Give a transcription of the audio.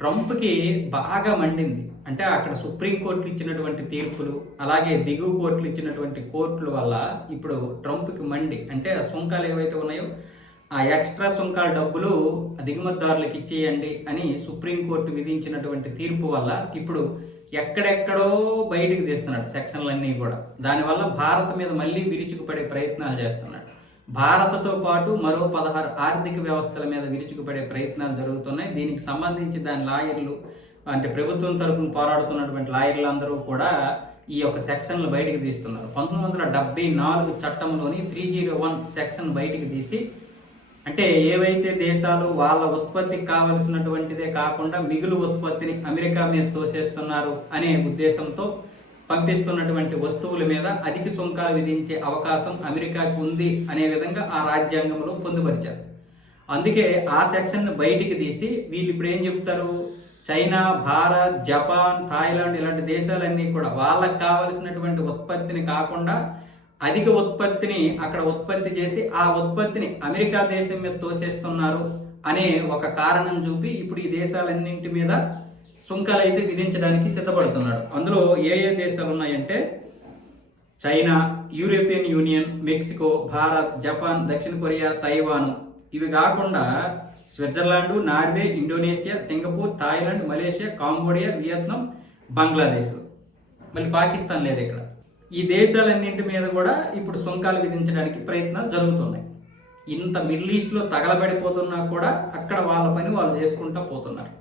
ట్రంప్‌కి బాగా మండింది. అంటే అక్కడ సుప్రీంకోర్టులు ఇచ్చినటువంటి తీర్పులు, అలాగే దిగువ కోర్టులు ఇచ్చినటువంటి కోర్టుల వల్ల ఇప్పుడు ట్రంప్‌కి మండి అంటే ఆ సుంకాలు ఏవైతే ఉన్నాయో, ఆ ఎక్స్‌ట్రా సుంకాల డబ్బులు దిగుమతిదారులకు ఇచ్చేయండి అని సుప్రీంకోర్టు విధించినటువంటి తీర్పు వల్ల ఇప్పుడు ఎక్కడెక్కడో బయటికి తీస్తున్నాడు సెక్షన్‌లన్నీ కూడా. దానివల్ల భారత్ మీద మళ్ళీ విరుచుకుపడే ప్రయత్నాలు చేస్తున్నాడు. భారత్‌తో పాటు మరో 16 ఆర్థిక వ్యవస్థల మీద విరుచుకుపడే ప్రయత్నాలు జరుగుతున్నాయి. దీనికి సంబంధించి దాని లాయర్లు అంటే ప్రభుత్వం తరపున పోరాడుతున్నటువంటి లాయర్లందరూ కూడా ఈ యొక్క సెక్షన్లు బయటికి తీస్తున్నారు. 1974 చట్టంలోని 301 సెక్షన్ బయటికి తీసి అంటే ఏవైతే దేశాలు వాళ్ళ ఉత్పత్తికి కావలసినటువంటిదే కాకుండా మిగులు ఉత్పత్తిని అమెరికా మీద తోసేస్తున్నారు అనే ఉద్దేశంతో పంపిస్తున్నటువంటి వస్తువుల మీద అధిక సుంకాలు విధించే అవకాశం అమెరికాకు ఉంది అనే విధంగా ఆ రాజ్యాంగంలో పొందుపరిచారు. అందుకే ఆ సెక్షన్ బయటికి తీసి వీళ్ళు ఇప్పుడు ఏం చెప్తారు, చైనా, భారత్, జపాన్, థాయిలాండ్ ఇలాంటి దేశాలన్నీ కూడా వాళ్ళకి కావలసినటువంటి ఉత్పత్తిని కాకుండా అధిక ఉత్పత్తిని అక్కడ ఉత్పత్తి చేసి ఆ ఉత్పత్తిని అమెరికా దేశం మీద తోసేస్తున్నారు అనే ఒక కారణం చూపి ఇప్పుడు ఈ దేశాలన్నింటి మీద సుంకాలు అయితే విధించడానికి సిద్ధపడుతున్నాడు. అందులో ఏ ఏ దేశాలు ఉన్నాయంటే China, European union, Mexico, Bharat, Japan, దక్షిణ కొరియా, తైవాన్. ఇవి కాకుండా Switzerland, Norway, Indonesia, Singapore, Thailand, Malaysia, Cambodia, Vietnam, Bangladesh. మళ్ళీ పాకిస్తాన్ లేదు ఇక్కడ. ఈ దేశాలన్నింటి మీద కూడా ఇప్పుడు సుంకాలు విధించడానికి ప్రయత్నాలు జరుగుతున్నాయి. ఇంత మిడిల్ ఈస్ట్లో తగలబడిపోతున్నా కూడా అక్కడ వాళ్ళ పని వాళ్ళు చేసుకుంటూ పోతున్నారు.